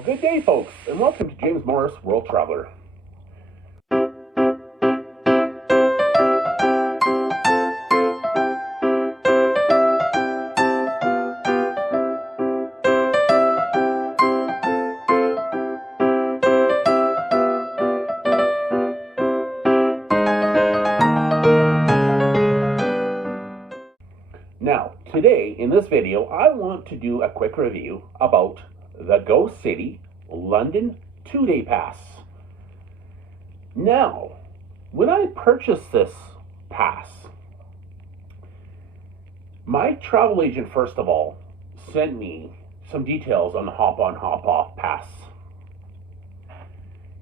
Well, good day, folks, and welcome to James Morris World Traveler. Now, today in this video, I want to do a quick review about the GOCITY London 2-day pass. Now, when I purchased this pass, my travel agent, first of all, sent me some details on the hop-on, hop-off pass.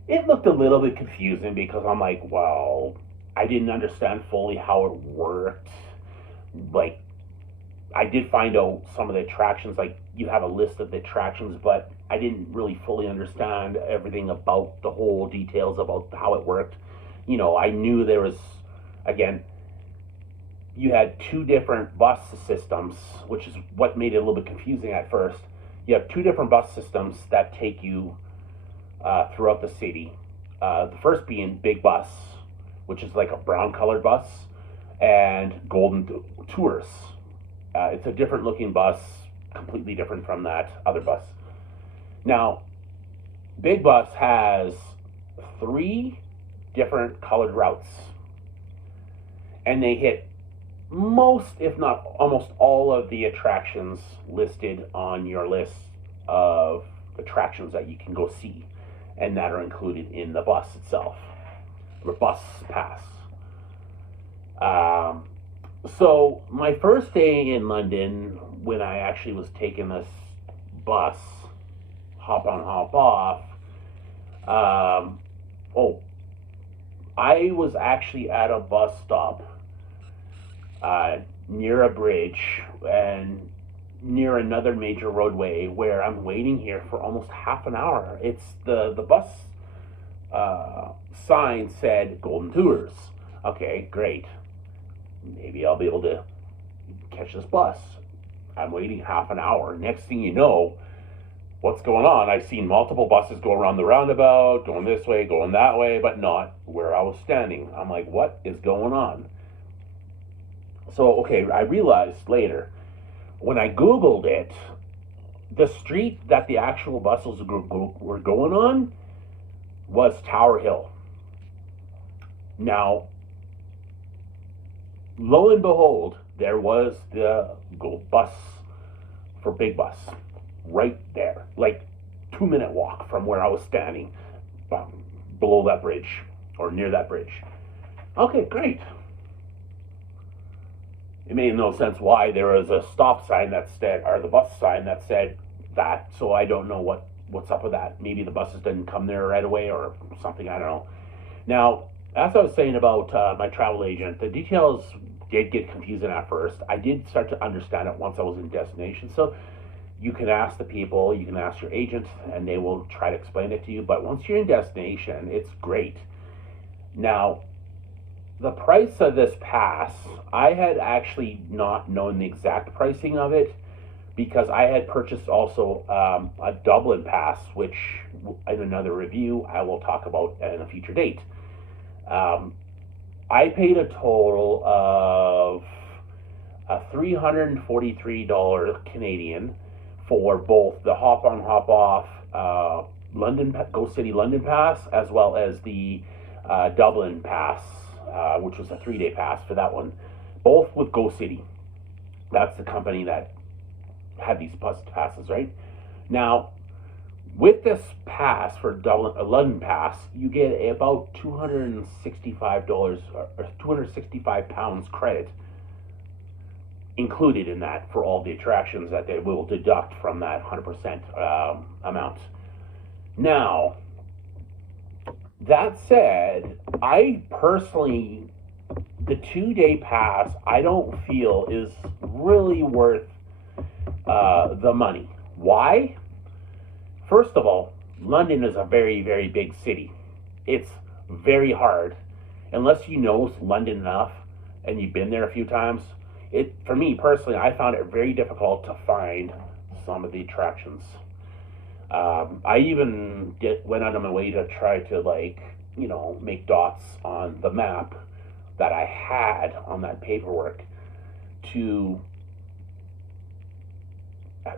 It looked a little bit confusing because I'm like, well, I didn't understand fully how it worked. Like, I did find out some of the attractions, like you have a list of the attractions, but I didn't really fully understand everything about the whole details about how it worked. You know, I knew there was, again, you had two different bus systems, which is what made it a little bit confusing at first. You have two different bus systems that take you throughout the city. The first being Big Bus, which is like a brown colored bus, and Golden Tours. It's a different looking bus, completely different from that other bus. Now, Big Bus has 3 different colored routes, and they hit most, if not almost all of the attractions listed on your list of attractions that you can go see, and that are included in the bus itself, or bus pass. So my first day in London, when I actually was taking this bus, hop on, hop off, I was actually at a bus stop near a bridge and near another major roadway where I'm waiting here for almost half an hour. It's the bus sign said Golden Tours. Okay, great. Maybe I'll be able to catch this bus. I'm waiting half an hour. Next thing you know, what's going on? I've seen multiple buses go around the roundabout, going this way, going that way, but not where I was standing. I'm like, what is going on? So, okay, I realized later, when I Googled it, the street that the actual buses were going on was Tower Hill. Now, lo and behold, there was the bus for Big Bus right there, like 2-minute walk from where I was standing, below that bridge or near that bridge. Okay, great. It made no sense why there was a stop sign that said, or the bus sign that said that, so I don't know what's up with that. Maybe the buses didn't come there right away or something, I don't know. Now, as I was saying about my travel agent, the details did get confusing at first. I did start to understand it once I was in destination. So you can ask the people, you can ask your agent, and they will try to explain it to you. But once you're in destination, it's great. Now, the price of this pass, I had actually not known the exact pricing of it because I had purchased also a Dublin pass, which in another review I will talk about in a future date. I paid a total of $343 Canadian for both the hop on, hop off London GOCITY London pass, as well as the Dublin pass, which was a 3-day pass for that one, both with GOCITY. That's the company that had these bus passes, right? Now, with this pass for London pass, you get about $265 or 265 pounds credit included in that for all the attractions that they will deduct from that 100% amount. Now, that said, I personally, the 2-day pass, I don't feel is really worth the money. Why? First of all, London is a very, very big city. It's very hard, unless you know London enough and you've been there a few times. For me personally, I found it very difficult to find some of the attractions. I even went out of my way to try to like make dots on the map that I had on that paperwork to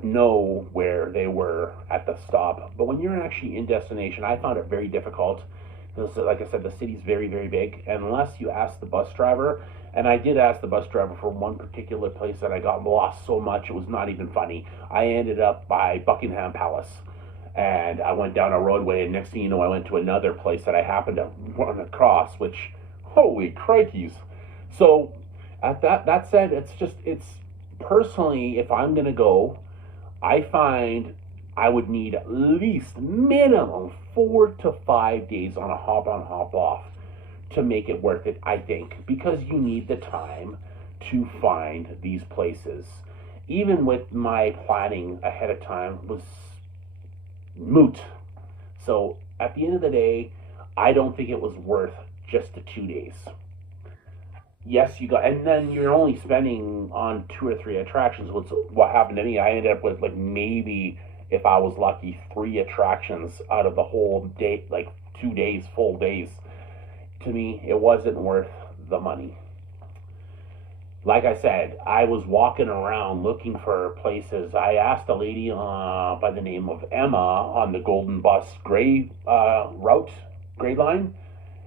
know where they were at the stop. But when you're actually in destination, I found it very difficult. Because, like I said, the city's very, very big. And unless you ask the bus driver, and I did ask the bus driver for one particular place that I got lost so much it was not even funny. I ended up by Buckingham Palace. And I went down a roadway, and next thing you know, I went to another place that I happened to run across, which, holy crikeys. So, at that said, it's personally, if I'm going to go, I find I would need at least minimum 4 to 5 days on a hop on hop off to make it worth it, I think, because you need the time to find these places. Even with my planning ahead of time was moot. So at the end of the day, I don't think it was worth just the 2 days. Yes, you got, and then you're only spending on 2 or 3 attractions. What happened to me? I ended up with like maybe, if I was lucky, 3 attractions out of the whole day, like 2 days, full days. To me, it wasn't worth the money. Like I said, I was walking around looking for places. I asked a lady by the name of Emma on the Golden Bus Gray route, Gray Line,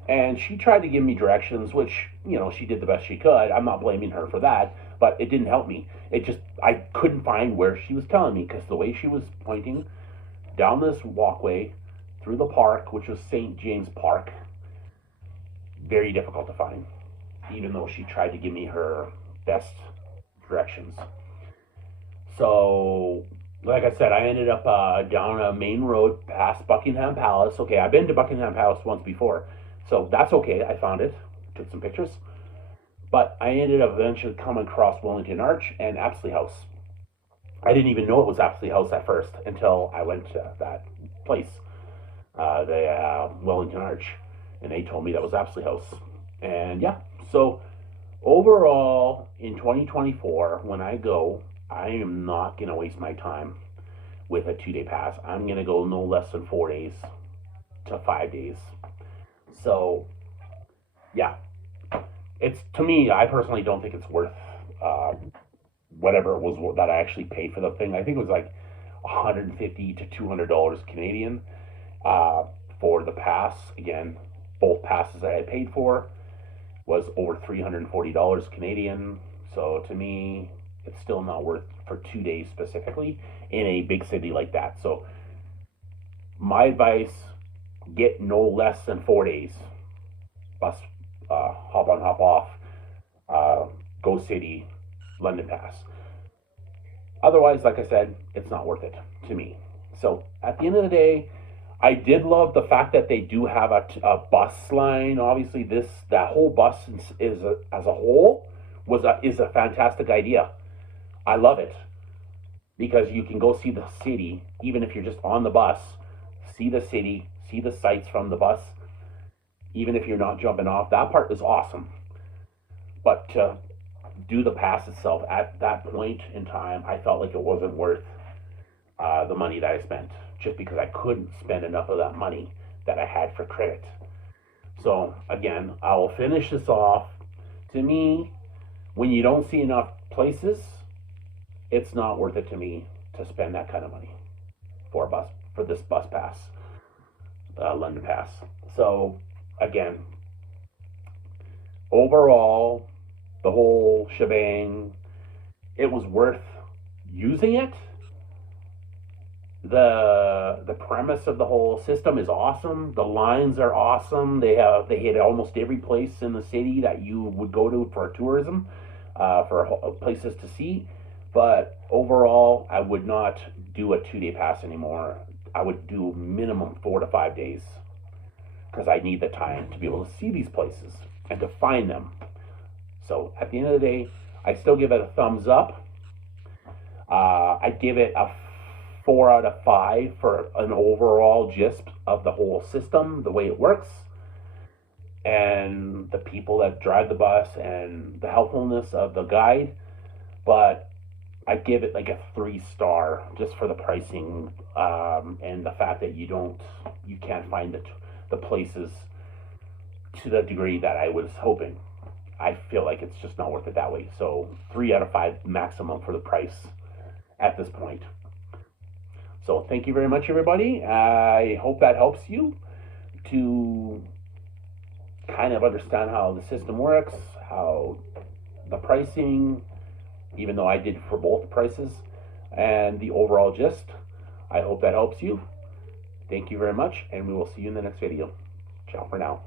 and she tried to give me directions, which she did the best she could. I'm not blaming her for that, but it didn't help me. I couldn't find where she was telling me because the way she was pointing down this walkway through the park, which was St. James Park, very difficult to find, even though she tried to give me her best directions. So, like I said, I ended up down a main road past Buckingham Palace. Okay, I've been to Buckingham Palace once before, so that's okay. I found it, took some pictures, but I ended up eventually coming across Wellington Arch and Apsley House. I didn't even know it was Apsley House at first until I went to that place, the Wellington Arch, and they told me that was Apsley House. And yeah, so overall, in 2024, when I go, I am not going to waste my time with a 2 day pass. I'm going to go no less than 4 days to 5 days. So, yeah, it's, to me, I personally don't think it's worth whatever it was that I actually paid for the thing. I think it was like $150 to $200 Canadian for the pass. Again, both passes that I paid for was over $340 Canadian. So to me, it's still not worth for 2 days specifically in a big city like that. So my advice: get no less than 4 days. Bus hop on, hop off. GOCITY London pass. Otherwise, like I said, it's not worth it to me. So at the end of the day, I did love the fact that they do have a bus line. Obviously, that whole bus as a whole is a fantastic idea. I love it because you can go see the city even if you're just on the bus. See the city, see the sights from the bus, even if you're not jumping off. That part is awesome. But to do the pass itself at that point in time, I felt like it wasn't worth the money that I spent, just because I couldn't spend enough of that money that I had for credit. So again, I will finish this off. To me, when you don't see enough places, it's not worth it to me to spend that kind of money for this bus pass, London pass. So again, overall, the whole shebang, it was worth using it. The premise of the whole system is awesome. The lines are awesome. They hit almost every place in the city that you would go to for tourism, for places to see. But overall, I would not do a 2 day pass anymore. I would do minimum 4 to 5 days because I need the time to be able to see these places and to find them. So at the end of the day, I still give it a thumbs up. I give it a 4 out of 5 for an overall gist of the whole system, the way it works, and the people that drive the bus and the helpfulness of the guide. But I give it like a 3 star just for the pricing, and the fact that you can't find the places to the degree that I was hoping. I feel like it's just not worth it that way. So 3 out of 5 maximum for the price at this point. So thank you very much, everybody. I hope that helps you to kind of understand how the system works, how the pricing, even though I did for both prices, and the overall gist. I hope that helps you. Thank you very much, and we will see you in the next video. Ciao for now.